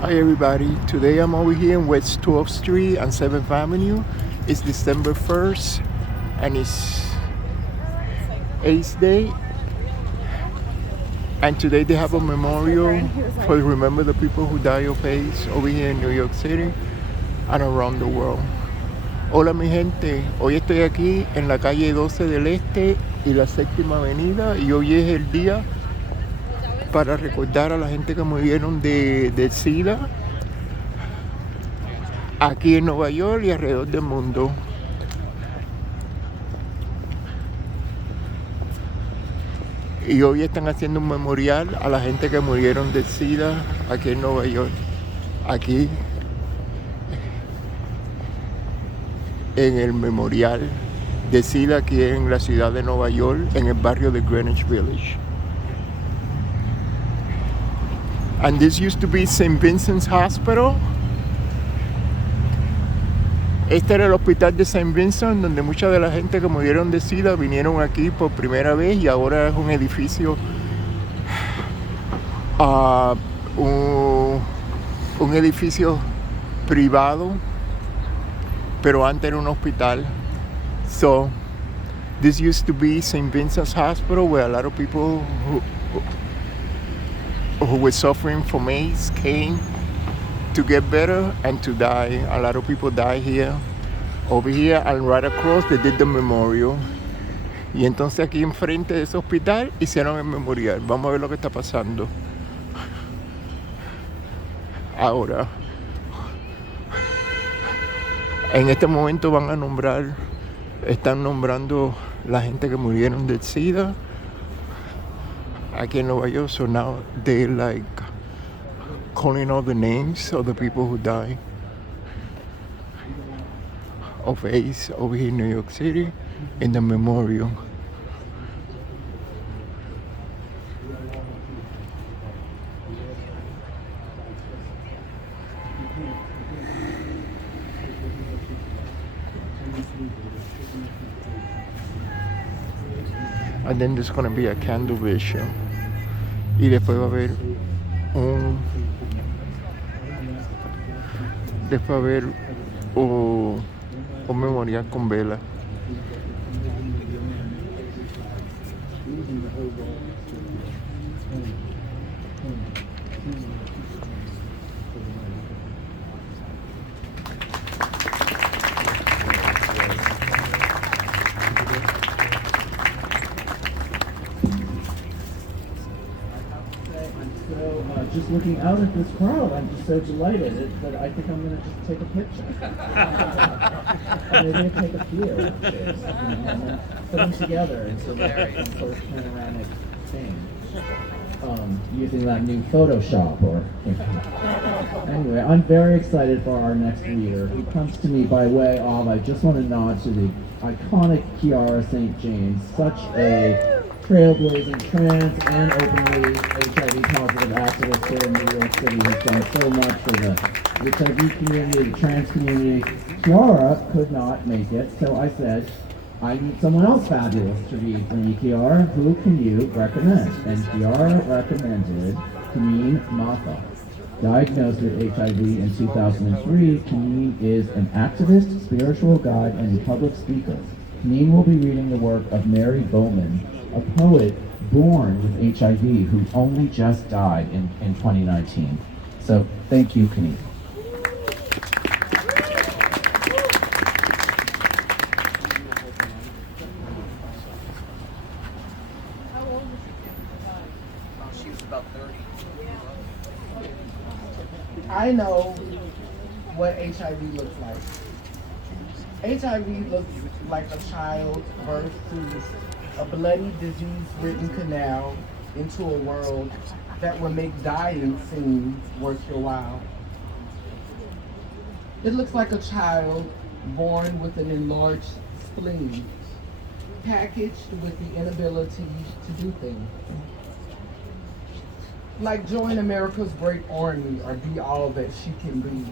Hi everybody, today I'm over here in West 12th Street and 7th Avenue. It's December 1st and it's AIDS Day. And today they have a memorial for remember the people who died of AIDS over here in New York City and around the world. Hola mi gente, hoy estoy aquí en la calle 12 del Este y la Séptima Avenida y hoy es el día para recordar a la gente que murieron de sida aquí en Nueva York y alrededor del mundo. Y hoy están haciendo un memorial a la gente que murieron de sida aquí en Nueva York. Aquí en el memorial de sida aquí en la ciudad de Nueva York, en el barrio de Greenwich Village. And this used to be St. Vincent's Hospital. Este era el hospital de St. Vincent, donde mucha de la gente que murieron de sida vinieron aquí por primera vez y ahora es un edificio, un edificio privado, pero antes era un hospital. So, this used to be St. Vincent's Hospital, where a lot of people who were suffering from AIDS came to get better and to die. A lot of people die here. Over here and right across they did the memorial. Y entonces aquí enfrente de ese hospital hicieron el memorial. Vamos a ver lo que está pasando. Ahora, en este momento van a nombrar, están nombrando la gente que murieron del SIDA aquí en Nueva York. So now they're like calling all the names of the people who died of AIDS over here in New York City in the memorial. And then there's gonna be a candle vigil. Y después va a haber un memorial con vela. Just looking out at this crowd, I'm just so delighted that I think I'm going to just take a picture. Maybe I'll take a few pictures, and then put them together into one first panoramic thing. Using that new Photoshop or anyway, I'm very excited for our next reader who comes to me by way of, I just want to nod to the iconic Kiara St James, such a trailblazing trans and openly HIV positive activist here in New York City who's done so much for the HIV community, the trans community. Kiara could not make it, so I said, I need someone else fabulous to read for me, Kiara. Who can you recommend? And Kiara recommended Kameen Matha. Diagnosed with HIV in 2003, Kameen is an activist, spiritual guide, and a public speaker. Kameen will be reading the work of Mary Bowman, a poet born with HIV who only just died in 2019. So thank you, Kameen. She was about 30. I know what HIV looks like. HIV looks like a child birthed through a bloody, disease-ridden canal into a world that will make dying seem worth your while. It looks like a child born with an enlarged spleen, packaged with the inability to do things. Like join America's great army or be all that she can be,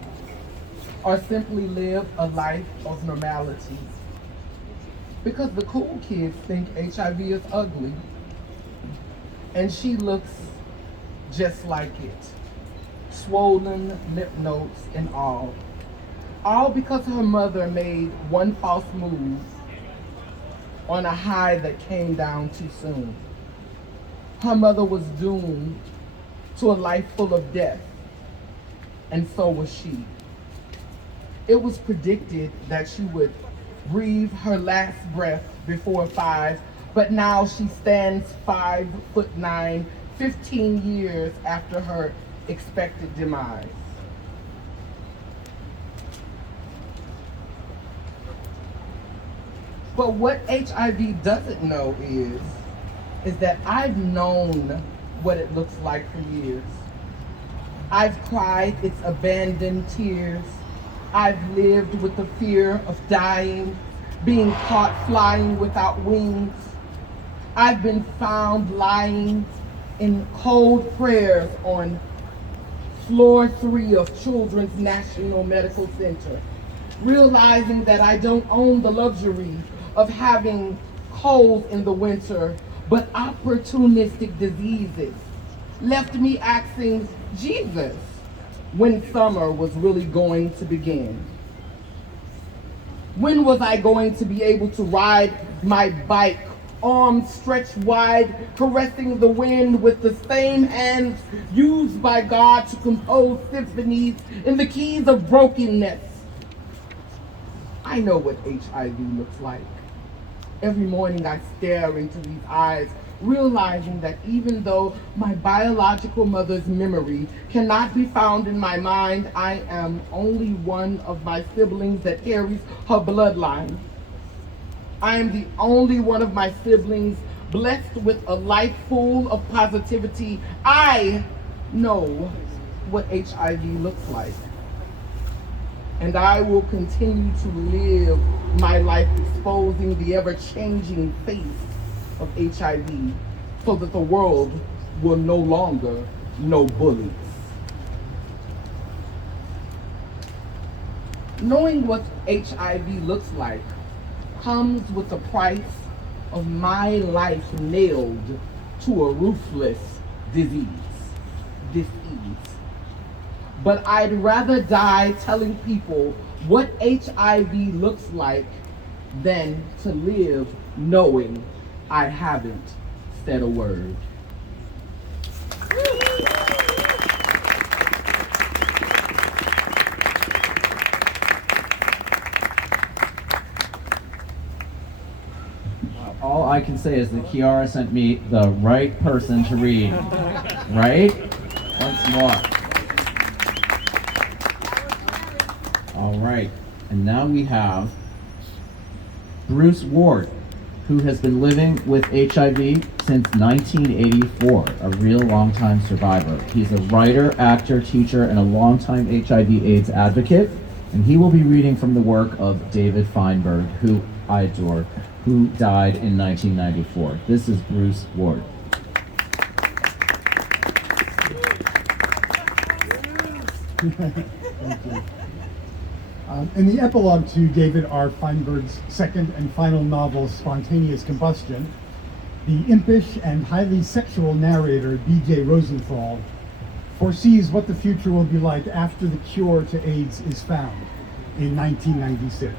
or simply live a life of normality. Because the cool kids think HIV is ugly, and she looks just like it. swollen lip notes and all. All because her mother made one false move on a high that came down too soon. Her mother was doomed to a life full of death, and so was she. It was predicted that she would breathe her last breath before 5, but now she stands 5'9", 15 years after her expected demise. But what HIV doesn't know is that I've known what it looks like for years. I've cried its abandoned tears. I've lived with the fear of dying, being caught flying without wings. I've been found lying in cold prayers on floor 3 of Children's National Medical Center, realizing that I don't own the luxury of having cold in the winter, but opportunistic diseases left me asking Jesus when summer was really going to begin. When was I going to be able to ride my bike, arms stretched wide, caressing the wind with the same hands used by God to compose symphonies in the keys of brokenness? I know what HIV looks like. Every morning I stare into these eyes, realizing that even though my biological mother's memory cannot be found in my mind, I am only one of my siblings that carries her bloodline. I am the only one of my siblings blessed with a life full of positivity. I know what HIV looks like. And I will continue to live my life exposing the ever-changing face of HIV so that the world will no longer know bullies. Knowing what HIV looks like comes with the price of my life nailed to a ruthless disease. But I'd rather die telling people what HIV looks like than to live knowing I haven't said a word. All I can say is that Kiara sent me the right person to read. Right? Once more. All right, and now we have Bruce Ward, who has been living with HIV since 1984, a real long-time survivor. He's a writer, actor, teacher, and a longtime HIV/AIDS advocate, and he will be reading from the work of David Feinberg, who I adore, who died in 1994. This is Bruce Ward. Thank you. In the epilogue to David R. Feinberg's second and final novel, Spontaneous Combustion, the impish and highly sexual narrator, B.J. Rosenthal, foresees what the future will be like after the cure to AIDS is found in 1996.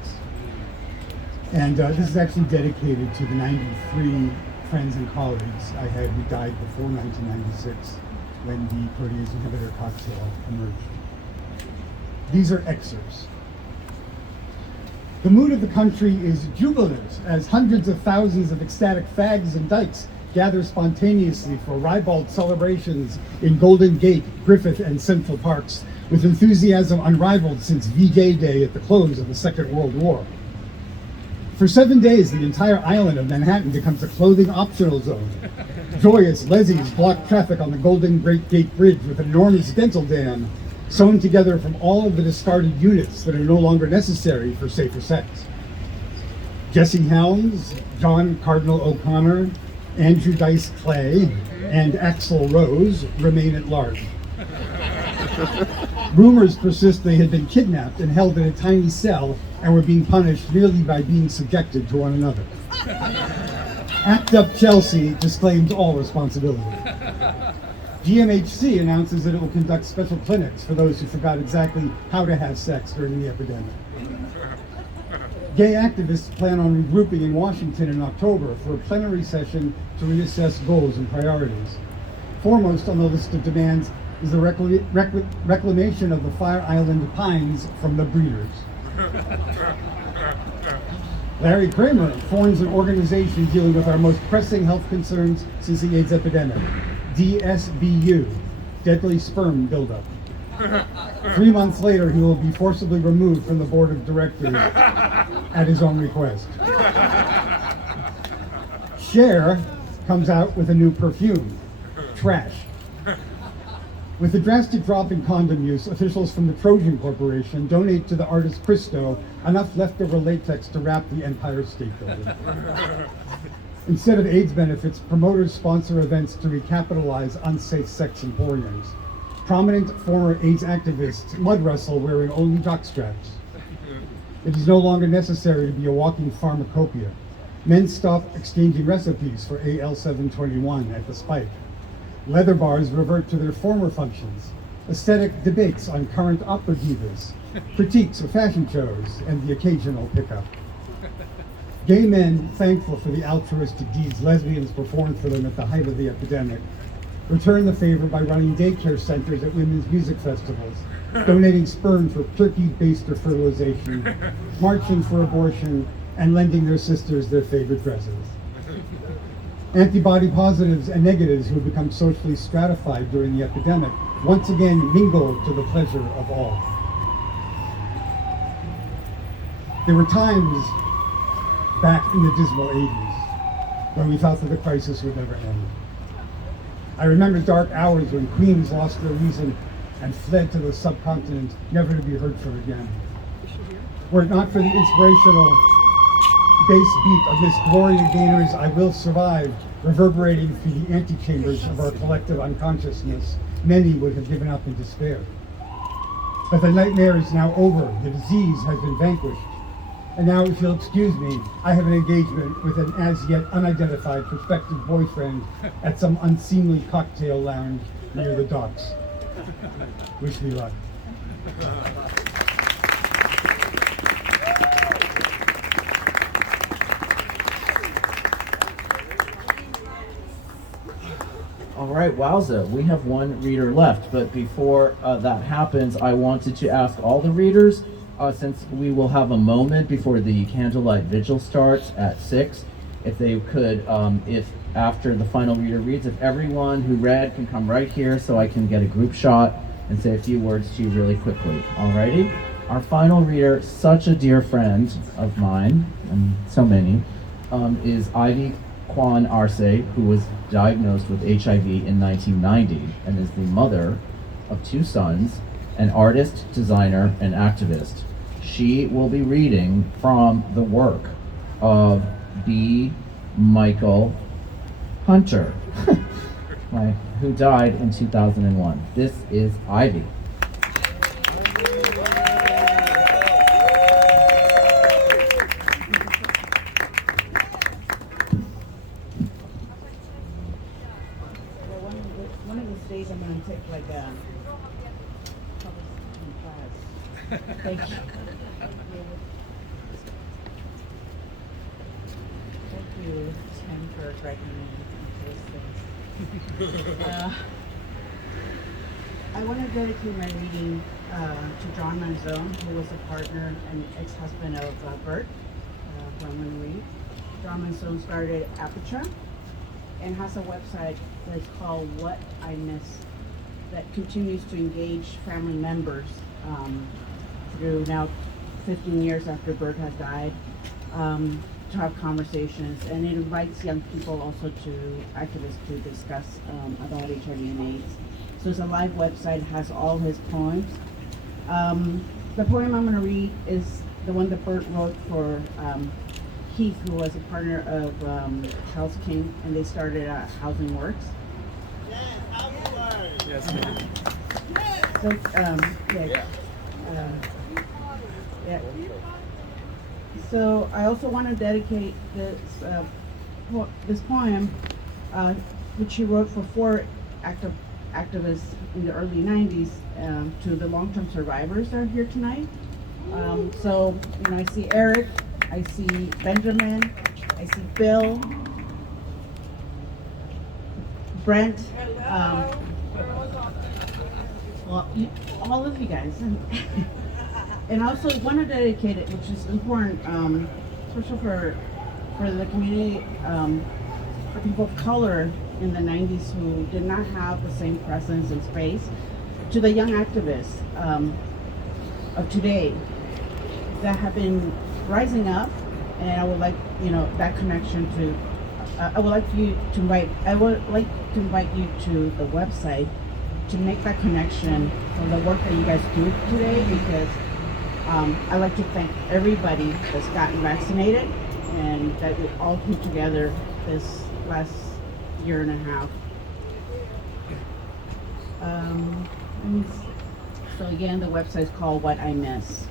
And this is actually dedicated to the 93 friends and colleagues I had who died before 1996 when the protease inhibitor cocktail emerged. These are excerpts. The mood of the country is jubilant as hundreds of thousands of ecstatic fags and dykes gather spontaneously for ribald celebrations in Golden Gate, Griffith, and Central Parks with enthusiasm unrivaled since V-Gay Day at the close of the Second World War. For 7 days, the entire island of Manhattan becomes a clothing optional zone. Joyous lezzes block traffic on the Golden Gate Bridge with an enormous dental dam sewn together from all of the discarded units that are no longer necessary for safer sex. Jesse Helms, John Cardinal O'Connor, Andrew Dice Clay, and Axl Rose remain at large. Rumors persist they had been kidnapped and held in a tiny cell and were being punished merely by being subjected to one another. Act Up Chelsea disclaims all responsibility. GMHC announces that it will conduct special clinics for those who forgot exactly how to have sex during the epidemic. Gay activists plan on regrouping in Washington in October for a plenary session to reassess goals and priorities. Foremost on the list of demands is the reclamation of the Fire Island pines from the breeders. Larry Kramer forms an organization dealing with our most pressing health concerns since the AIDS epidemic, DSBU, Deadly Sperm Buildup. 3 months later, he will be forcibly removed from the board of directors at his own request. Cher comes out with a new perfume, Trash. With the drastic drop in condom use, officials from the Trojan Corporation donate to the artist Christo enough leftover latex to wrap the Empire State Building. Instead of AIDS benefits, promoters sponsor events to recapitalize unsafe sex emporiums. Prominent former AIDS activists mud wrestle wearing only jockstraps. It is no longer necessary to be a walking pharmacopoeia. Men stop exchanging recipes for AL721 at the Spike. Leather bars revert to their former functions. Aesthetic debates on current opera divas, critiques of fashion shows, and the occasional pickup. Gay men, thankful for the altruistic deeds lesbians performed for them at the height of the epidemic, return the favor by running daycare centers at women's music festivals, donating sperm for turkey-based fertilization, marching for abortion, and lending their sisters their favorite dresses. Antibody positives and negatives who had become socially stratified during the epidemic once again mingled to the pleasure of all. There were times back in the dismal 80s when we thought that the crisis would never end. I remember dark hours when queens lost their reason and fled to the subcontinent, never to be heard from again. Were it not for the inspirational bass beat of Miss Gloria Gaynor's I Will Survive reverberating through the antechambers of our collective unconsciousness, many would have given up in despair. But the nightmare is now over, the disease has been vanquished. And now, if you'll excuse me, I have an engagement with an as yet unidentified prospective boyfriend at some unseemly cocktail lounge near the docks. Wish me luck. All right, wowza, we have one reader left, but before that happens, I wanted to ask all the readers, since we will have a moment before the Candlelight Vigil starts at 6, if they could, if after the final reader reads, if everyone who read can come right here so I can get a group shot and say a few words to you really quickly. Alrighty? Our final reader, such a dear friend of mine, and so many, is Ivy Kwan Arce, who was diagnosed with HIV in 1990 and is the mother of 2 sons, an artist, designer, and activist. She will be reading from the work of B. Michael Hunter, who died in 2001. This is Ivy. One of these days I'm going to take like a class. Thank you. Thank you, Tim, for dragging me into this. I want to dedicate my reading to John Manzone, who was a partner and ex-husband of Bert, Roman Reed. John Manzone started Aperture and has a website that's called What I Miss, that continues to engage family members through now 15 years after Bert has died, to have conversations, and it invites young people also to activists to discuss about HIV and AIDS. So it's a live website, has all his poems. The poem I'm going to read is the one that Bert wrote for Keith, who was a partner of Charles King, and they started Housing Works. Yes, So, yeah. So I also want to dedicate this poem, which he wrote for 4 active activists in the early 90s to the long-term survivors that are here tonight. So, you know, I see Eric, I see Benjamin, I see Bill, Brent, all of you guys. And I also want to dedicate it, which is important, especially for the community, for people of color in the 90s who did not have the same presence and space, to the young activists of today that have been rising up. And I would like, you know, that connection to, I would like you to invite you to the website to make that connection for the work that you guys do today, because I'd like to thank everybody that's gotten vaccinated and that we all came together this last year and a half. So again, the website is called What I Miss.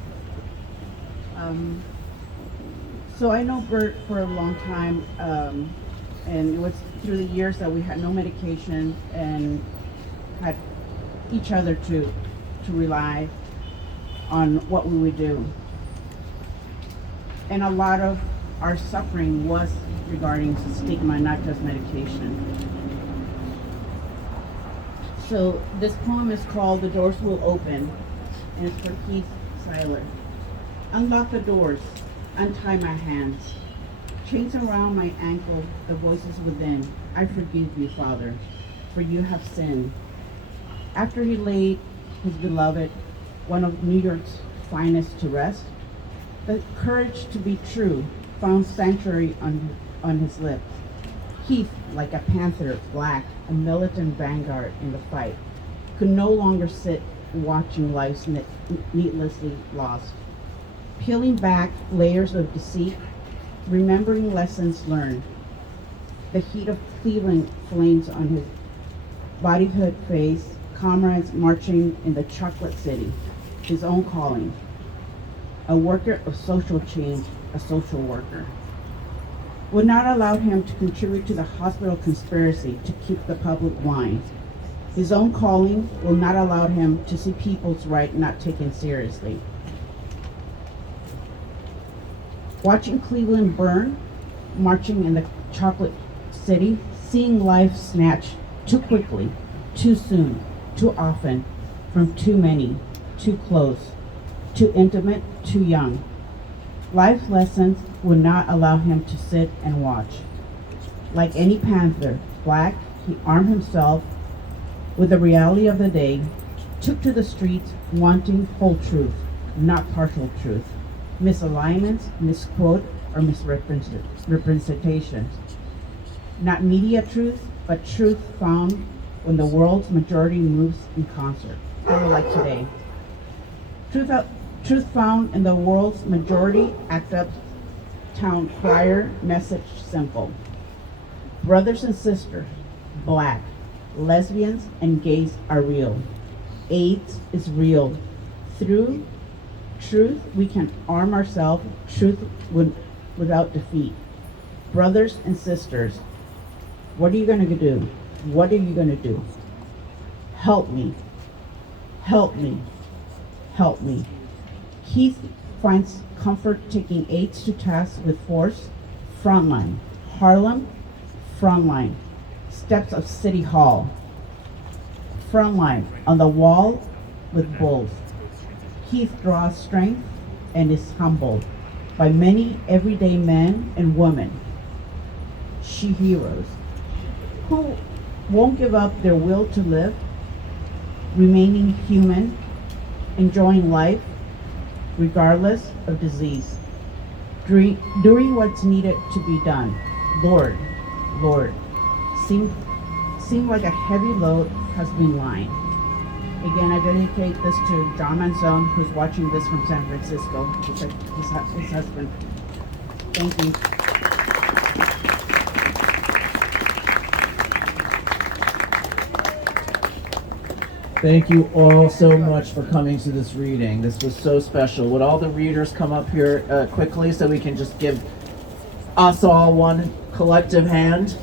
So I know Bert for a long time, and it was through the years that we had no medication and had each other to rely on what we would do. And a lot of our suffering was regarding stigma, not just medication. So this poem is called The Doors Will Open, and it's for Keith Seiler. Unlock the doors, untie my hands, chains around my ankle, the voices within. I forgive you, Father, for you have sinned. After he laid his beloved, one of New York's finest, to rest, the courage to be true found sanctuary on his lips. Keith, like a panther, black, a militant vanguard in the fight, could no longer sit watching lives needlessly lost. Peeling back layers of deceit, remembering lessons learned. The heat of Cleveland flames on his bodyhood face, comrades marching in the chocolate city, his own calling. A worker of social change, a social worker. Would not allow him to contribute to the hospital conspiracy to keep the public blind. His own calling will not allow him to see people's right not taken seriously. Watching Cleveland burn, marching in the chocolate city, seeing life snatched too quickly, too soon, too often, from too many, too close, too intimate, too young. Life lessons would not allow him to sit and watch. Like any panther, black, he armed himself with the reality of the day, took to the streets wanting whole truth, not partial truth, misalignments, misquote, or misrepresentations. Not media truth, but truth found when the world's majority moves in concert, kind of like today. Truth found in the world's majority act up town crier, message simple. Brothers and sisters, black, lesbians, and gays are real. AIDS is real. Through truth, we can arm ourselves, truth without defeat. Brothers and sisters, what are you going to do? What are you going to do? Help me. Help me. Help me. Keith finds comfort taking AIDS to task with force. Frontline. Harlem, frontline. Steps of City Hall. Frontline. On the wall with bulls. Keith draws strength and is humbled by many everyday men and women. She heroes who won't give up their will to live, remaining human, enjoying life regardless of disease, doing what's needed to be done. Lord, seem like a heavy load has been lying. Again, I dedicate this to John Manzone, who's watching this from San Francisco, his husband. Thank you. Thank you all so much for coming to this reading. This was so special. Would all the readers come up here quickly so we can just give us all one collective hand?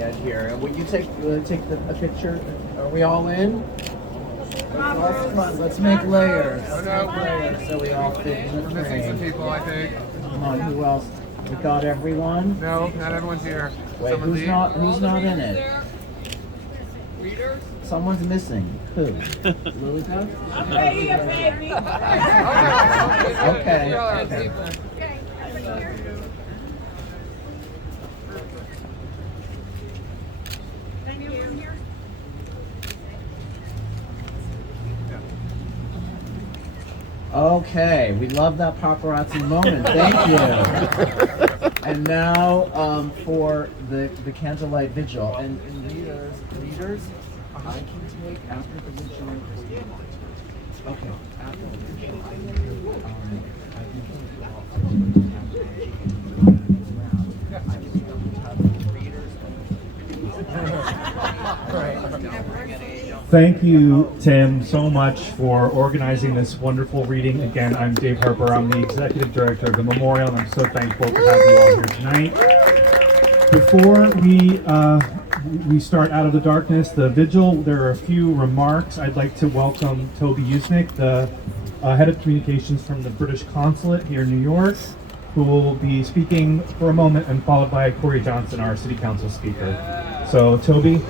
get here. Will you take a picture? Are we all in? Come on, let's make layers. Let's make layers so we all fit in the frame. We're missing some people, I think. Come on, who else? We got everyone? No, not everyone's here. Wait, who's not in it? Someone's missing. Who? Lily Duck? I'm ready, baby. Okay. Okay, we love that paparazzi moment. Thank you. And now for the Candlelight Vigil. And leaders, I can take after the vigil. Okay, after the vigil, I Thank you, Tim, so much for organizing this wonderful reading. Again, I'm Dave Harper. I'm the Executive Director of the Memorial, and I'm so thankful to have you all here tonight. Before we start Out of the Darkness, the vigil, there are a few remarks. I'd like to welcome Toby Usnick, the Head of Communications from the British Consulate here in New York, who will be speaking for a moment, and followed by Corey Johnson, our City Council speaker. So, Toby.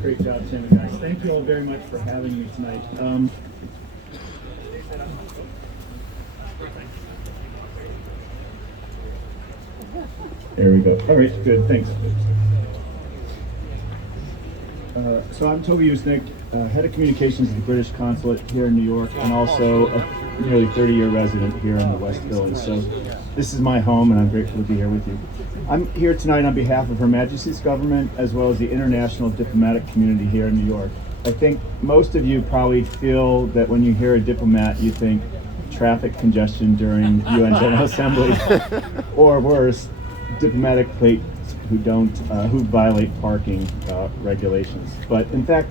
Great job, Tim and guys. Thank you all very much for having me tonight. There we go. All right, good, thanks. So I'm Toby Usnick, Head of Communications at the British Consulate here in New York, and also a nearly 30-year resident here in the West Village. So this is my home, and I'm grateful to be here with you. I'm here tonight on behalf of Her Majesty's government, as well as the international diplomatic community here in New York. I think most of you probably feel that when you hear a diplomat, you think traffic congestion during UN General Assembly, or worse, diplomatic plates who violate parking regulations. But in fact,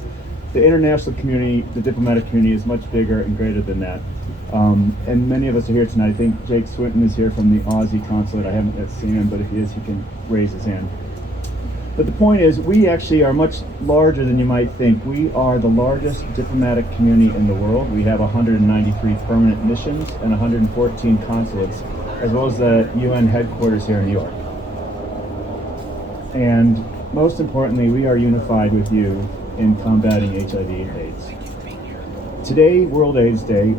the international community, the diplomatic community, is much bigger and greater than that. And many of us are here tonight. I think Jake Swinton is here from the Aussie consulate. I haven't yet seen him, but if he is, he can raise his hand. But the point is, we actually are much larger than you might think. We are the largest diplomatic community in the world. We have 193 permanent missions and 114 consulates, as well as the UN headquarters here in New York. And most importantly, we are unified with you in combating HIV and AIDS. Today, World AIDS Day,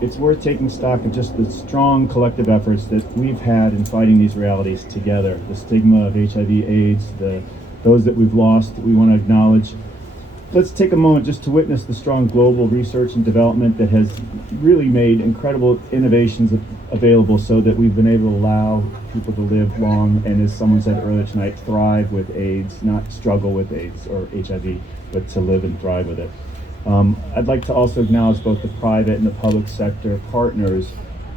it's worth taking stock of just the strong collective efforts that we've had in fighting these realities together. The stigma of HIV, AIDS, those that we've lost, that we want to acknowledge. Let's take a moment just to witness the strong global research and development that has really made incredible innovations available so that we've been able to allow people to live long and, as someone said earlier tonight, thrive with AIDS, not struggle with AIDS or HIV, but to live and thrive with it. I'd like to also acknowledge both the private and the public sector partners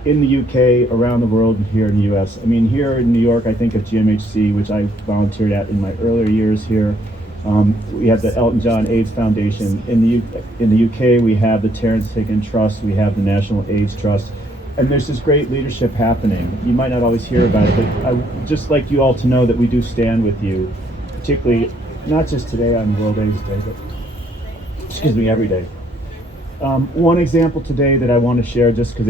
in the UK, around the world, and here in the US. I mean, here in New York, I think of GMHC, which I volunteered at in my earlier years here. We have the Elton John AIDS Foundation. In the UK, we have the Terence Higgin Trust, we have the National AIDS Trust, and there's this great leadership happening. You might not always hear about it, but I would just like you all to know that we do stand with you, particularly not just today on World AIDS Day, but every day. One example today that I want to share, just because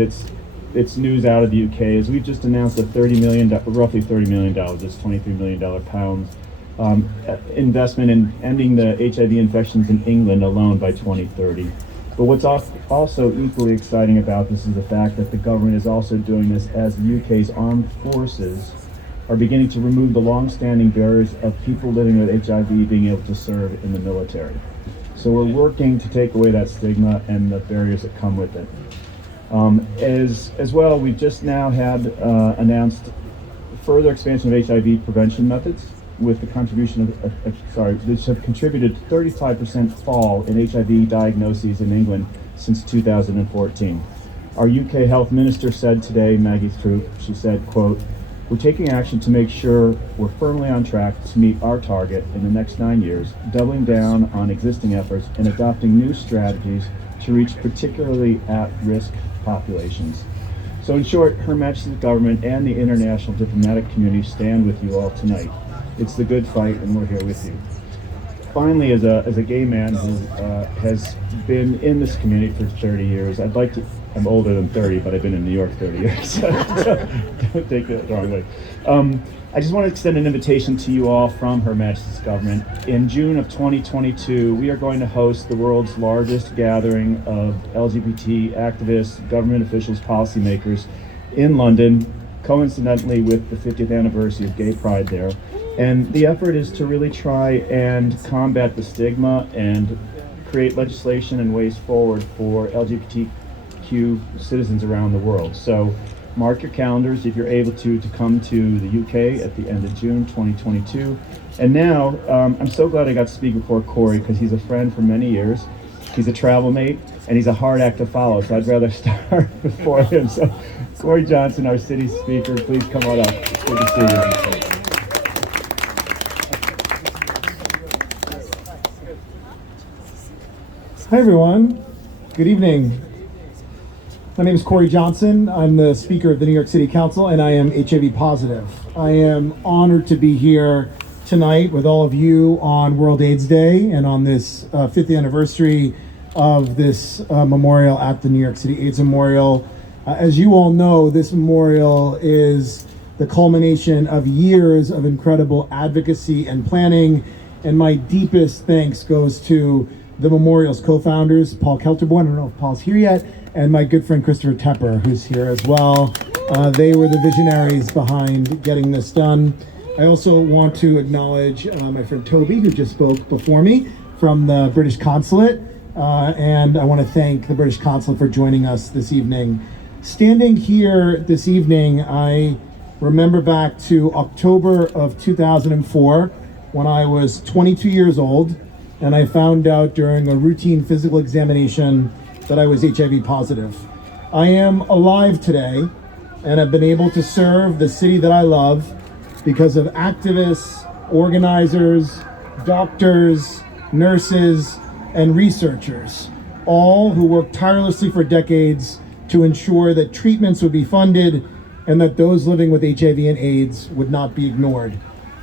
it's news out of the UK, is we've just announced a roughly $30 million, that's £23 million pounds, investment in ending the HIV infections in England alone by 2030. But what's also equally exciting about this is the fact that the government is also doing this as the UK's armed forces are beginning to remove the long-standing barriers of people living with HIV being able to serve in the military. So we're working to take away that stigma and the barriers that come with it. As well, we've just now had announced further expansion of HIV prevention methods with the contribution which have contributed to 35% fall in HIV diagnoses in England since 2014. Our UK Health Minister said today, Maggie Throop, she said, quote, We're taking action to make sure we're firmly on track to meet our target in the next 9 years, doubling down on existing efforts and adopting new strategies to reach particularly at-risk populations. So in short, Her Majesty's government and the international diplomatic community stand with you all tonight. It's the good fight, and we're here with you. Finally, as a gay man who has been in this community for 30 years, I'm older than 30, but I've been in New York 30 years, so don't take that the wrong way. I just want to extend an invitation to you all from Her Majesty's government. In June of 2022, we are going to host the world's largest gathering of LGBT activists, government officials, policymakers in London, coincidentally with the 50th anniversary of Gay Pride there. And the effort is to really try and combat the stigma and create legislation and ways forward for LGBTQ citizens around the world. So mark your calendars if you're able to come to the UK at the end of June 2022. And now, I'm so glad I got to speak before Corey, because he's a friend for many years. He's a travel mate, and he's a hard act to follow, so I'd rather start before him. So Corey Johnson, our city speaker, please come on up. It's good to see you. Hi everyone, good evening. My name is Corey Johnson. I'm the Speaker of the New York City Council, and I am HIV positive. I am honored to be here tonight with all of you on World AIDS Day and on this 5th anniversary of this memorial at the New York City AIDS Memorial. As you all know, this memorial is the culmination of years of incredible advocacy and planning, and my deepest thanks goes to the memorial's co-founders, Paul Kelterborn, I don't know if Paul's here yet, and my good friend Christopher Tepper, who's here as well. They were the visionaries behind getting this done. I also want to acknowledge my friend Toby, who just spoke before me from the British Consulate, and I want to thank the British Consulate for joining us this evening. Standing here this evening, I remember back to October of 2004, when I was 22 years old, and I found out during a routine physical examination that I was HIV positive. I am alive today, and have been able to serve the city that I love because of activists, organizers, doctors, nurses, and researchers, all who worked tirelessly for decades to ensure that treatments would be funded and that those living with HIV and AIDS would not be ignored.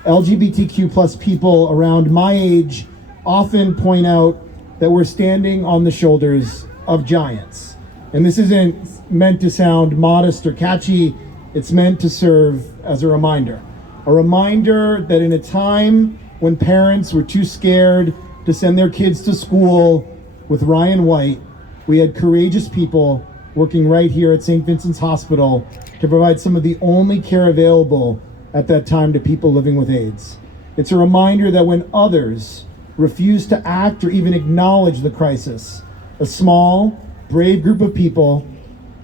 LGBTQ plus people around my age often point out that we're standing on the shoulders of giants. And this isn't meant to sound modest or catchy, it's meant to serve as a reminder. A reminder that in a time when parents were too scared to send their kids to school with Ryan White, we had courageous people working right here at St. Vincent's Hospital to provide some of the only care available at that time to people living with AIDS. It's a reminder that when others refused to act or even acknowledge the crisis, a small, brave group of people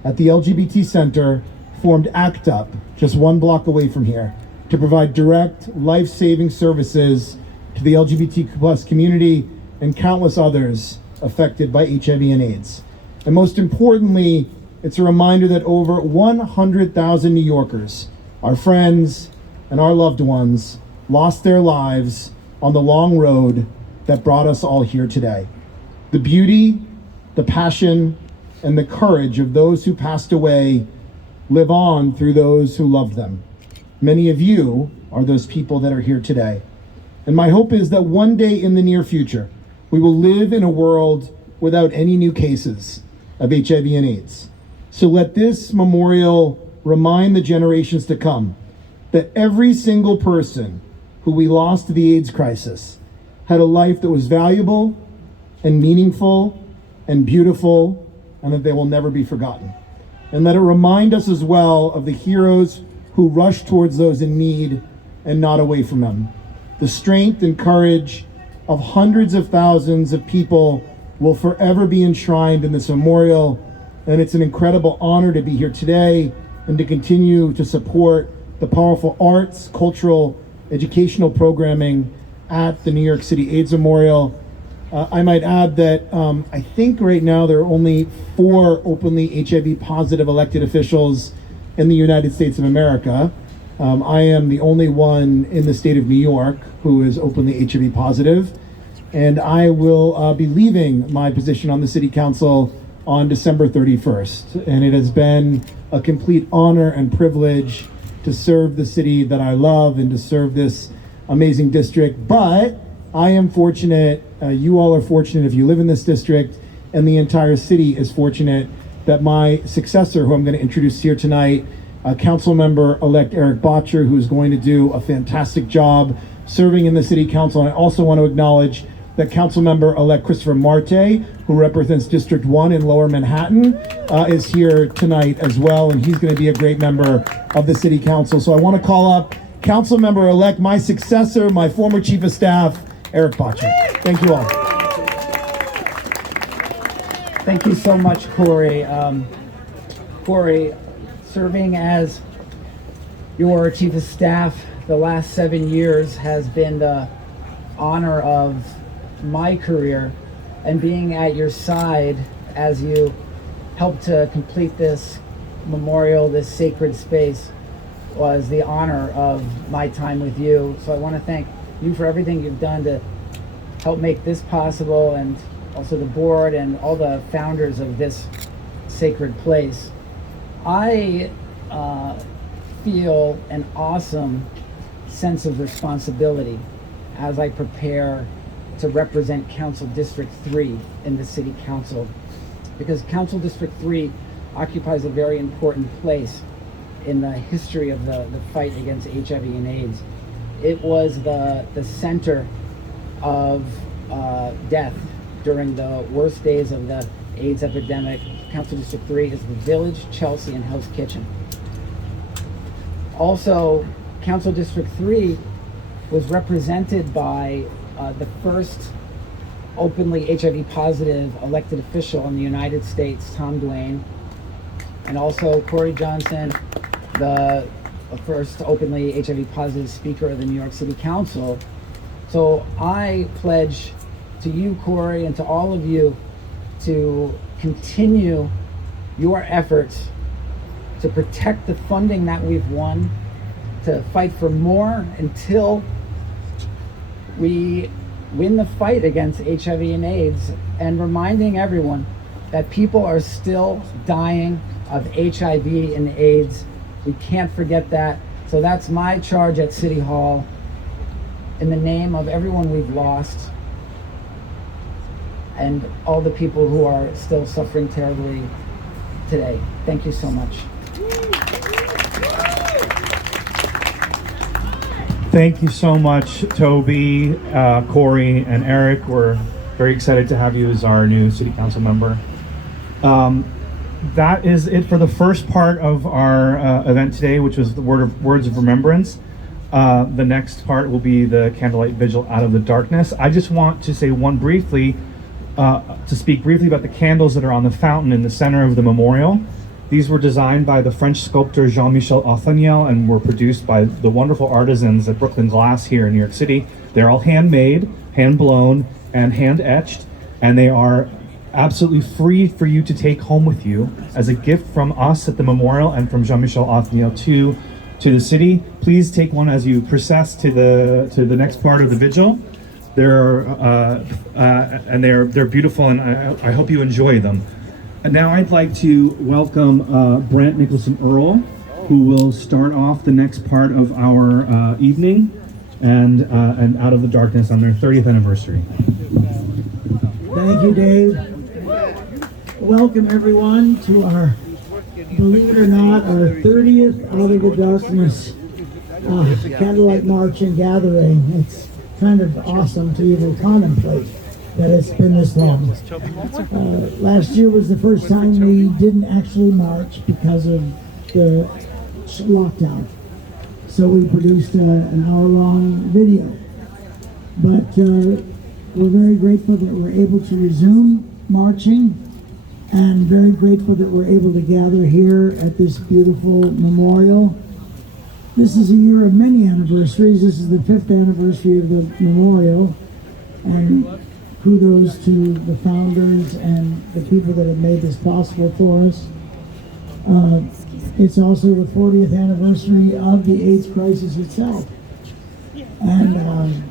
at the LGBT Center formed ACT UP, just 1 block away from here, to provide direct, life-saving services to the LGBTQ plus community and countless others affected by HIV and AIDS. And most importantly, it's a reminder that over 100,000 New Yorkers, our friends and our loved ones, lost their lives on the long road that brought us all here today. The beauty, the passion, and the courage of those who passed away live on through those who loved them. Many of you are those people that are here today. And my hope is that one day in the near future, we will live in a world without any new cases of HIV and AIDS. So let this memorial remind the generations to come that every single person who we lost to the AIDS crisis had a life that was valuable and meaningful and beautiful, and that they will never be forgotten. And let it remind us as well of the heroes who rushed towards those in need and not away from them. The strength and courage of hundreds of thousands of people will forever be enshrined in this memorial, and it's an incredible honor to be here today and to continue to support the powerful arts, cultural, educational programming at the New York City AIDS Memorial. I might add that I think right now there are only 4 openly HIV positive elected officials in the United States of America. I am the only one in the state of New York who is openly HIV positive, and I will be leaving my position on the City Council on December 31st. And it has been a complete honor and privilege to serve the city that I love and to serve this amazing district. But I am fortunate, you all are fortunate if you live in this district, and the entire city is fortunate that my successor, who I'm going to introduce here tonight, Councilmember-elect Eric Botcher, who's going to do a fantastic job serving in the City Council. And I also want to acknowledge that Councilmember-elect Christopher Marte, who represents District 1 in Lower Manhattan, is here tonight as well, and he's going to be a great member of the City Council. So I want to call up Councilmember-elect, my successor, my former Chief of Staff, Eric Botcher. Thank you all. Thank you so much, Corey. Corey, serving as your Chief of Staff the last 7 years has been the honor of my career, and being at your side as you helped to complete this memorial, this sacred space, was the honor of my time with you. So I want to thank you for everything you've done to help make this possible, and also the board and all the founders of this sacred place. I feel an awesome sense of responsibility as I prepare to represent Council District 3 in the City Council, because Council District 3 occupies a very important place in the history of the fight against HIV and AIDS. It was the center of death during the worst days of the AIDS epidemic. Council District 3 is the Village, Chelsea, and Hell's Kitchen. Also, Council District 3 was represented by the first openly HIV positive elected official in the United States, Tom Duane, and also Corey Johnson, the first openly HIV positive speaker of the New York City Council. So I pledge to you, Corey, and to all of you to continue your efforts to protect the funding that we've won, to fight for more until we win the fight against HIV and AIDS, and reminding everyone that people are still dying of HIV and AIDS. We can't forget that. So that's my charge at City Hall, in the name of everyone we've lost and all the people who are still suffering terribly today. Thank you so much. Thank you so much, Toby, Corey, and Eric. We're very excited to have you as our new City Council member. That is it for the first part of our event today, which was the words of remembrance. The next part will be the Candlelight Vigil Out of the Darkness. I just want to say to speak briefly about the candles that are on the fountain in the center of the memorial. These were designed by the French sculptor Jean-Michel Athaniel and were produced by the wonderful artisans at Brooklyn Glass here in New York City. They're all handmade, hand-blown, and hand-etched, and they are absolutely free for you to take home with you as a gift from us at the memorial and from Jean-Michel Athaniel to the city. Please take one as you process to the next part of the vigil. They're beautiful, and I hope you enjoy them. And now I'd like to welcome Brant Nicholson Earl, who will start off the next part of our evening and Out of the Darkness on their 30th anniversary. Thank you, Dave. Welcome everyone to our, believe it or not, our 30th Out of the Darkness Candlelight March and Gathering. It's kind of awesome to even contemplate that it's been this long. Last year was the first time we didn't actually march because of the lockdown. So we produced an hour-long video. But we're very grateful that we're able to resume marching, and very grateful that we're able to gather here at this beautiful memorial. This is a year of many anniversaries. This is the 5th anniversary of the memorial, and kudos to the founders and the people that have made this possible for us. it's also the 40th anniversary of the AIDS crisis itself. And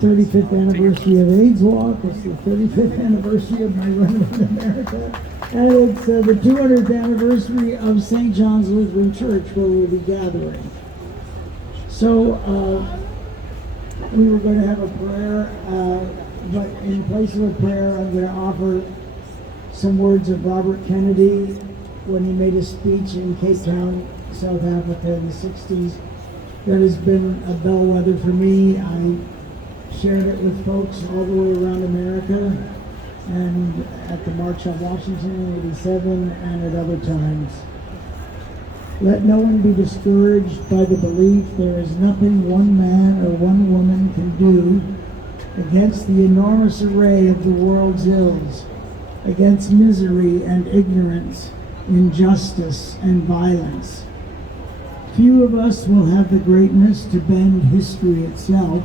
35th anniversary of AIDS Walk. It's the 35th anniversary of my run around America. And it's the 200th anniversary of St. John's Lutheran Church, where we'll be gathering. So we were going to have a prayer, but in place of a prayer, I'm going to offer some words of Robert Kennedy when he made a speech in Cape Town, South Africa in the 60s. That has been a bellwether for me. I shared it with folks all the way around America and at the March on Washington in '87 and at other times. Let no one be discouraged by the belief there is nothing one man or one woman can do against the enormous array of the world's ills, against misery and ignorance, injustice and violence. Few of us will have the greatness to bend history itself,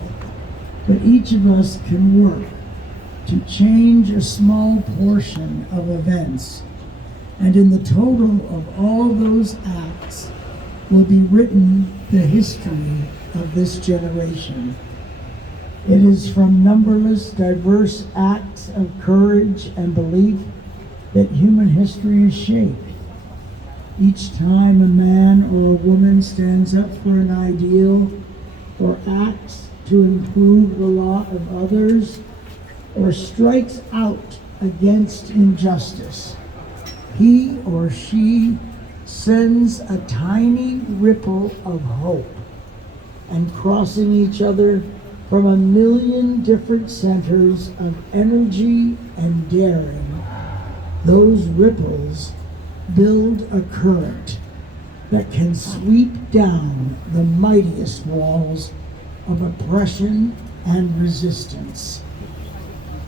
but each of us can work to change a small portion of events, and in the total of all those acts will be written the history of this generation. It is from numberless diverse acts of courage and belief that human history is shaped. Each time a man or a woman stands up for an ideal or acts to improve the lot of others or strikes out against injustice, he or she sends a tiny ripple of hope, and crossing each other from a million different centers of energy and daring, those ripples build a current that can sweep down the mightiest walls of oppression and resistance.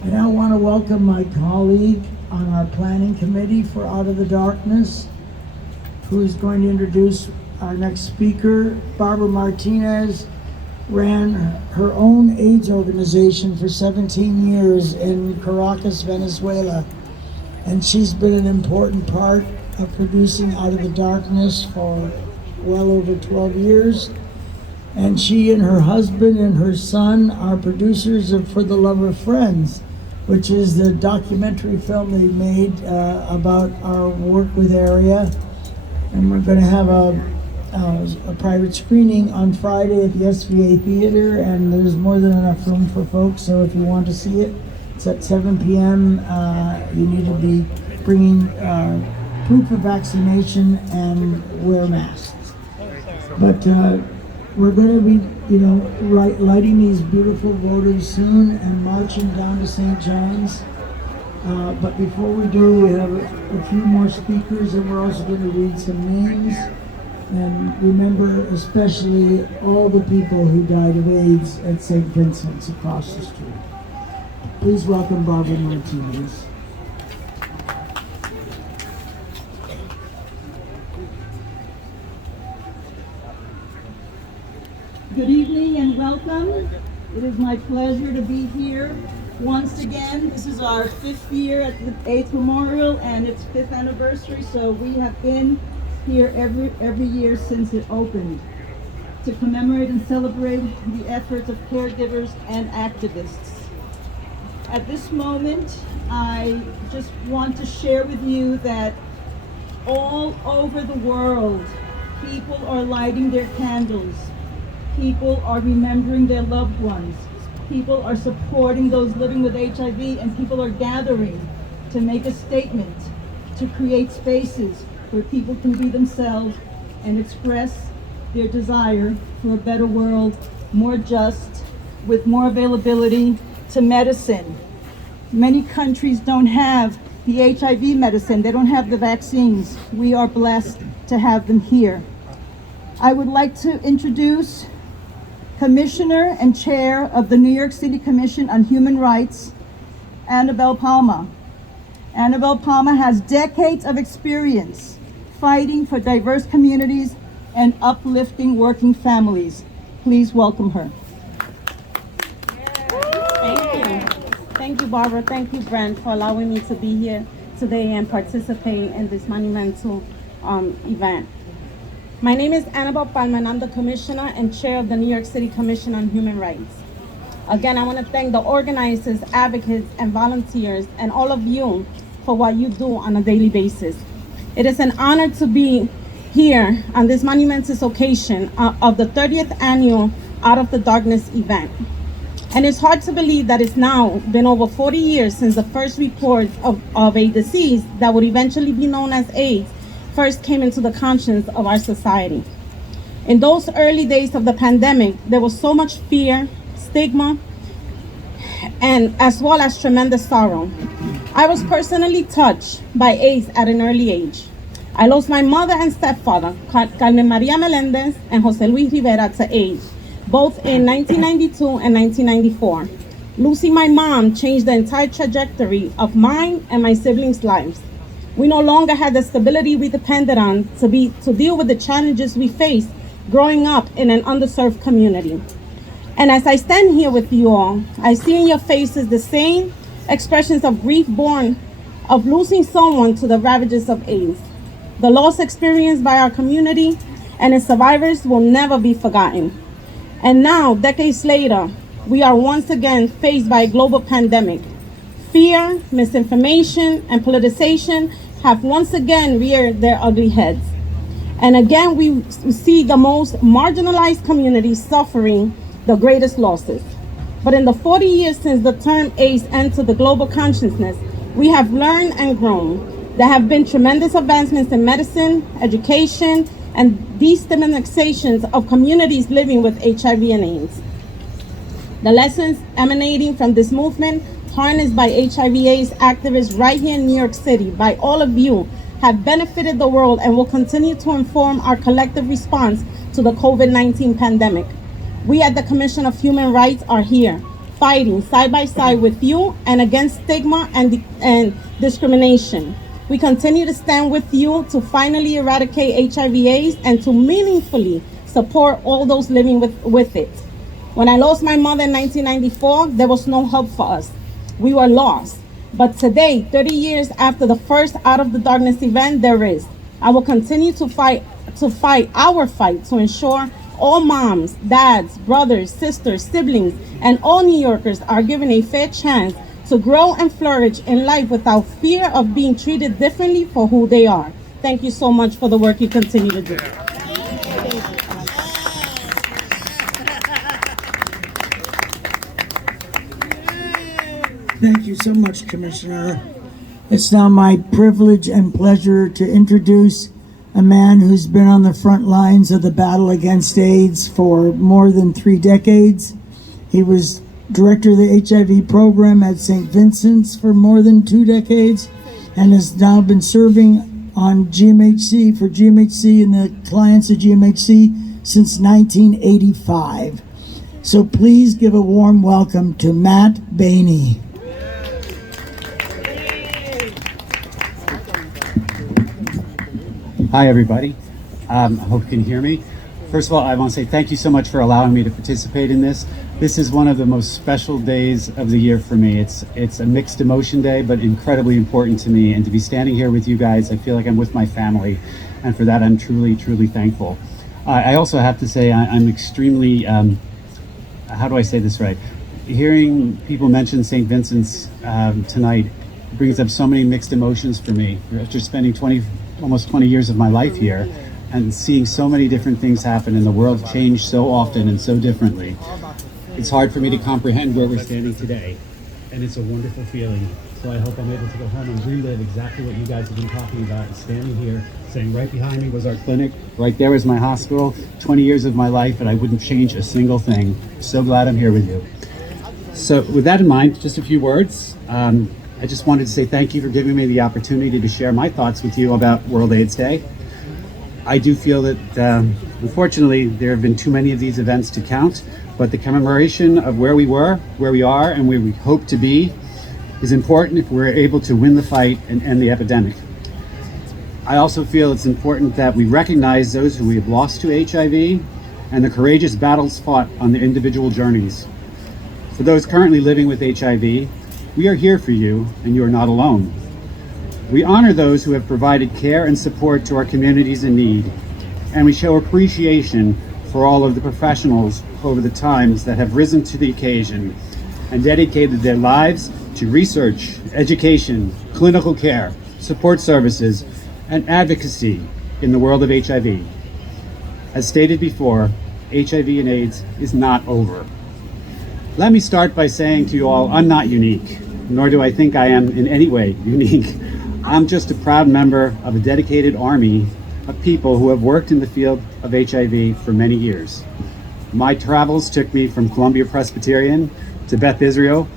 I now want to welcome my colleague on our planning committee for Out of the Darkness, who is going to introduce our next speaker. Barbara Martinez ran her own AIDS organization for 17 years in Caracas, Venezuela, and she's been an important part of producing Out of the Darkness for well over 12 years. And she and her husband and her son are producers of For the Love of Friends, which is the documentary film they made about our work with AREA. And we're going to have a private screening on Friday at the SVA Theater, and there's more than enough room for folks, so if you want to see it, it's at 7 p.m. You need to be bringing proof of vaccination and wear masks. But we're going to be, lighting these beautiful votives soon and marching down to St. John's. But before we do, we have a few more speakers, and we're also going to read some names and remember especially all the people who died of AIDS at St. Vincent's across the street. Please welcome Barbara Martinez. Good evening and welcome. It is my pleasure to be here once again. This is our 5th year at the AIDS Memorial and its 5th anniversary, so we have been here every year since it opened to commemorate and celebrate the efforts of caregivers and activists. At this moment, I just want to share with you that all over the world, people are lighting their candles. People are remembering their loved ones. People are supporting those living with HIV, and people are gathering to make a statement, to create spaces where people can be themselves and express their desire for a better world, more just, with more availability to medicine. Many countries don't have the HIV medicine. They don't have the vaccines. We are blessed to have them here. I would like to introduce Commissioner and Chair of the New York City Commission on Human Rights, Annabelle Palma. Annabelle Palma has decades of experience fighting for diverse communities and uplifting working families. Please welcome her. Thank you. Thank you, Barbara. Thank you, Brent, for allowing me to be here today and participate in this monumental event. My name is Annabelle Palma, and I'm the Commissioner and Chair of the New York City Commission on Human Rights. Again, I want to thank the organizers, advocates, and volunteers, and all of you for what you do on a daily basis. It is an honor to be here on this monumentous occasion of the 30th annual Out of the Darkness event. And it's hard to believe that it's now been over 40 years since the first report of a disease that would eventually be known as AIDS first came into the conscience of our society. In those early days of the pandemic, there was so much fear, stigma, and as well as tremendous sorrow. I was personally touched by AIDS at an early age. I lost my mother and stepfather, Carmen Maria Melendez and Jose Luis Rivera, to AIDS, both in 1992 and 1994. Losing my mom changed the entire trajectory of mine and my siblings' lives. We no longer had the stability we depended on to deal with the challenges we faced growing up in an underserved community. And as I stand here with you all, I see in your faces the same expressions of grief born of losing someone to the ravages of AIDS. The loss experienced by our community and its survivors will never be forgotten. And now, decades later, we are once again faced by a global pandemic. Fear, misinformation, and politicization have once again reared their ugly heads. And again, we see the most marginalized communities suffering the greatest losses. But in the 40 years since the term AIDS entered the global consciousness, we have learned and grown. There have been tremendous advancements in medicine, education, and destigmatizations of communities living with HIV and AIDS. The lessons emanating from this movement, harnessed by HIV/AIDS activists right here in New York City, by all of you, have benefited the world and will continue to inform our collective response to the COVID-19 pandemic. We at the Commission of Human Rights are here, fighting side by side with you and against stigma and discrimination. We continue to stand with you to finally eradicate HIV/AIDS and to meaningfully support all those living with it. When I lost my mother in 1994, there was no hope for us. We were lost. But today, 30 years after the first Out of the Darkness event, there is. I will continue to fight our fight to ensure all moms, dads, brothers, sisters, siblings, and all New Yorkers are given a fair chance to grow and flourish in life without fear of being treated differently for who they are. Thank you so much for the work you continue to do. Thank you so much, Commissioner. It's now my privilege and pleasure to introduce a man who's been on the front lines of the battle against AIDS for more than 3 decades. He was director of the HIV program at St. Vincent's for more than 2 decades and has now been serving on GMHC for GMHC and the clients of GMHC since 1985. So please give a warm welcome to Matt Bainey. Hi, everybody. I hope you can hear me. First of all, I want to say thank you so much for allowing me to participate in this. This is one of the most special days of the year for me. It's a mixed emotion day, but incredibly important to me. And to be standing here with you guys, I feel like I'm with my family. And for that, I'm truly, truly thankful. I also have to say I'm extremely, how do I say this right? Hearing people mention St. Vincent's tonight brings up so many mixed emotions for me. After spending almost 20 years of my life here and seeing so many different things happen and the world change so often and so differently, it's hard for me to comprehend where we're standing today. And it's a wonderful feeling. So I hope I'm able to go home and relive exactly what you guys have been talking about. And standing here, saying right behind me was our clinic, right there was my hospital, 20 years of my life, and I wouldn't change a single thing. So glad I'm here with you. So with that in mind, just a few words. I just wanted to say thank you for giving me the opportunity to share my thoughts with you about World AIDS Day. I do feel that, unfortunately, there have been too many of these events to count, but the commemoration of where we were, where we are, and where we hope to be is important if we're able to win the fight and end the epidemic. I also feel it's important that we recognize those who we have lost to HIV and the courageous battles fought on their individual journeys. For those currently living with HIV, we are here for you, and you are not alone. We honor those who have provided care and support to our communities in need, and we show appreciation for all of the professionals over the times that have risen to the occasion and dedicated their lives to research, education, clinical care, support services, and advocacy in the world of HIV. As stated before, HIV and AIDS is not over. Let me start by saying to you all, I'm not unique, nor do I think I am in any way unique. I'm just a proud member of a dedicated army of people who have worked in the field of HIV for many years. My travels took me from Columbia Presbyterian to Beth Israel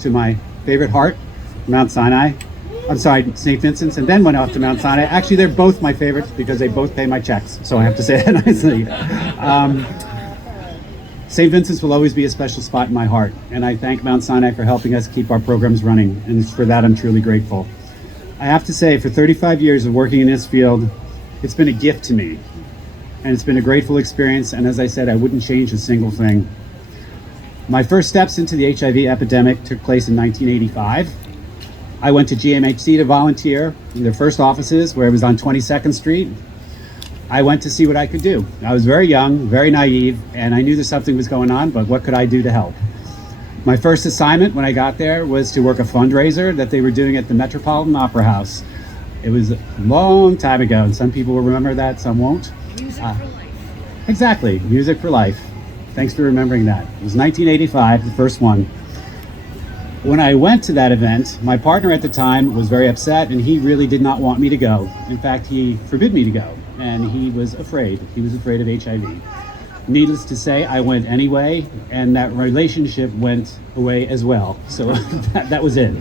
to my favorite heart, Mount Sinai. I'm sorry, St. Vincent's, and then went off to Mount Sinai. Actually, they're both my favorites because they both pay my checks, so I have to say that nicely. St. Vincent's will always be a special spot in my heart, and I thank Mount Sinai for helping us keep our programs running, and for that I'm truly grateful. I have to say, for 35 years of working in this field, it's been a gift to me, and it's been a grateful experience, and as I said, I wouldn't change a single thing. My first steps into the HIV epidemic took place in 1985. I went to GMHC to volunteer in their first offices, where it was on 22nd Street. I went to see what I could do. I was very young, very naive, and I knew that something was going on, but what could I do to help? My first assignment when I got there was to work a fundraiser that they were doing at the Metropolitan Opera House. It was a long time ago, and some people will remember that, some won't. Music for life. Exactly, Music for Life. Thanks for remembering that. It was 1985, the first one. When I went to that event, my partner at the time was very upset, and he really did not want me to go. In fact, he forbid me to go, and he was afraid. He was afraid of HIV. Needless to say, I went anyway, and that relationship went away as well. So that was it.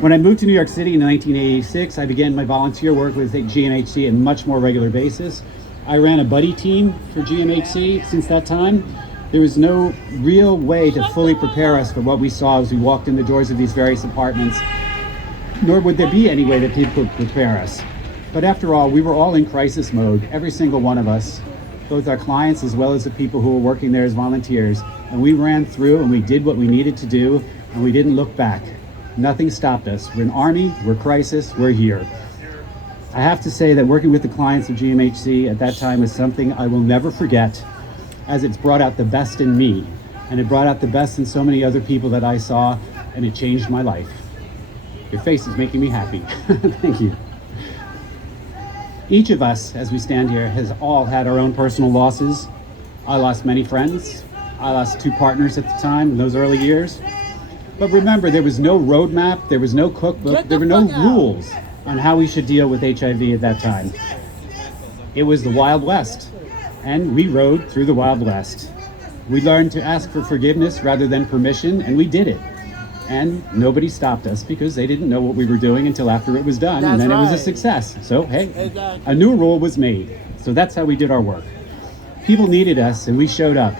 When I moved to New York City in 1986, I began my volunteer work with GMHC on a much more regular basis. I ran a buddy team for GMHC since that time. There was no real way to fully prepare us for what we saw as we walked in the doors of these various apartments, nor would there be any way that people could prepare us. But after all, we were all in crisis mode, every single one of us, both our clients as well as the people who were working there as volunteers. And we ran through and we did what we needed to do, and we didn't look back. Nothing stopped us. We're an army, we're crisis, we're here. I have to say that working with the clients of GMHC at that time is something I will never forget, as it's brought out the best in me, and it brought out the best in so many other people that I saw, and it changed my life. Your face is making me happy. Thank you. Each of us, as we stand here, has all had our own personal losses. I lost many friends. I lost 2 partners at the time in those early years. But remember, there was no roadmap, there was no cookbook, there were no rules on how we should deal with HIV at that time. It was the Wild West, and we rode through the Wild West. We learned to ask for forgiveness rather than permission, and we did it. And nobody stopped us because they didn't know what we were doing until after it was done, and then it was a success. So hey, a new rule was made. So that's how we did our work. People needed us, and we showed up.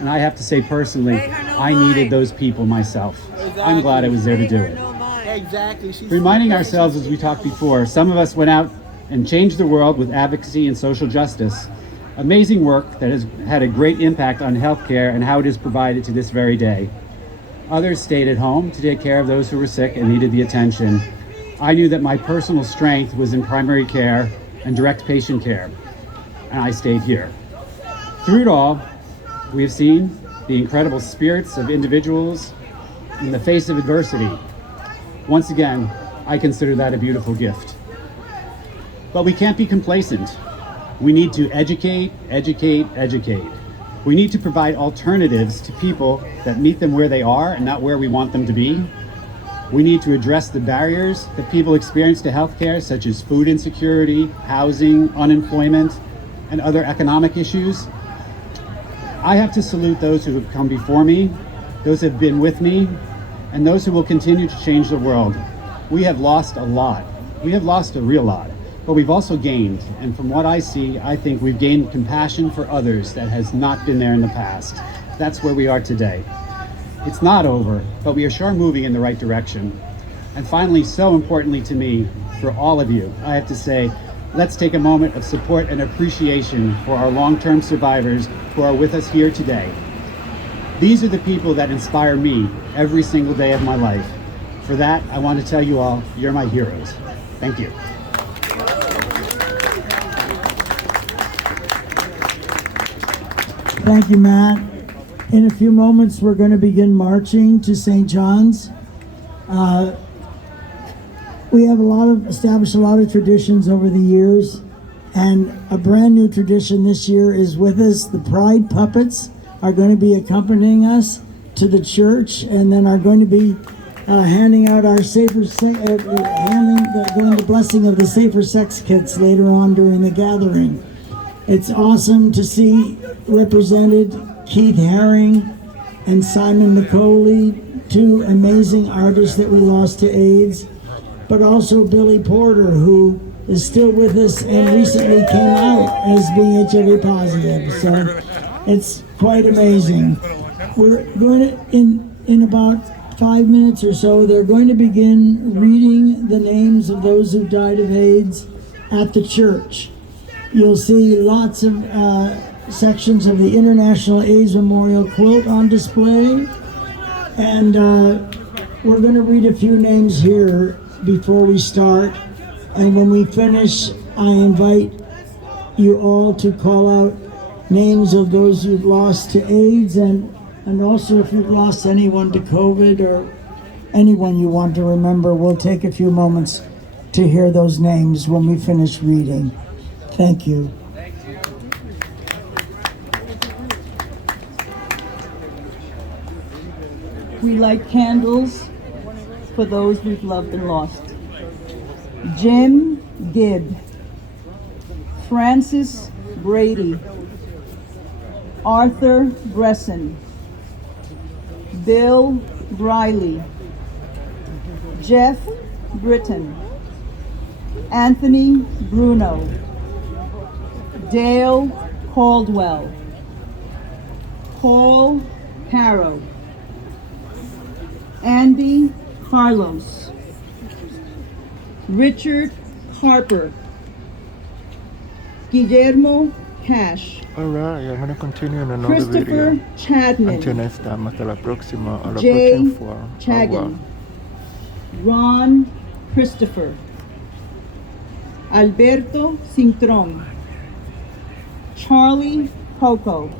And I have to say personally, I needed those people myself. I'm glad I was there to do it. Exactly. Reminding ourselves, as we talked before, some of us went out and changed the world with advocacy and social justice. Amazing work that has had a great impact on healthcare and how it is provided to this very day. Others stayed at home to take care of those who were sick and needed the attention. I knew that my personal strength was in primary care and direct patient care, and I stayed here. Through it all, we have seen the incredible spirits of individuals in the face of adversity. Once again, I consider that a beautiful gift. But we can't be complacent. We need to educate, educate, educate. We need to provide alternatives to people that meet them where they are and not where we want them to be. We need to address the barriers that people experience to healthcare, such as food insecurity, housing, unemployment, and other economic issues. I have to salute those who have come before me, those who have been with me, and those who will continue to change the world. We have lost a lot. We have lost a real lot, but we've also gained. And from what I see, I think we've gained compassion for others that has not been there in the past. That's where we are today. It's not over, but we are sure moving in the right direction. And finally, so importantly to me, for all of you, I have to say, let's take a moment of support and appreciation for our long-term survivors who are with us here today. These are the people that inspire me every single day of my life. For that, I want to tell you all, you're my heroes. Thank you. Thank you, Matt. In a few moments, we're going to begin marching to St. John's. We have established a lot of traditions over the years, and a brand new tradition this year is with us. The Pride Puppets are going to be accompanying us to the church, and then are going to be handing out our doing the blessing of the safer sex kits later on during the gathering. It's awesome to see represented Keith Haring and Simon Nicoli, two amazing artists that we lost to AIDS, but also Billy Porter, who is still with us and recently came out as being HIV positive. So it's quite amazing. We're going to, in about 5 minutes or so, they're going to begin reading the names of those who died of AIDS at the church. You'll see lots of sections of the International AIDS Memorial quilt on display, and we're going to read a few names here before we start, and when we finish, I invite you all to call out names of those you've lost to AIDS, and also if you've lost anyone to COVID or anyone you want to remember. We'll take a few moments to hear those names when we finish reading. Thank you. We light candles for those we've loved and lost. Jim Gibb, Francis Brady, Arthur Bresson, Bill Briley, Jeff Britton, Anthony Bruno, Dale Caldwell, Paul Harrow, Andy Carlos, Richard Harper, Guillermo Cash. All right, I'm going to continue in another Christopher video. Chadman. Until next time, hasta la próxima. A la Jay próxima. Chagan, Ron Christopher, Alberto Cintrón, Charlie Coco,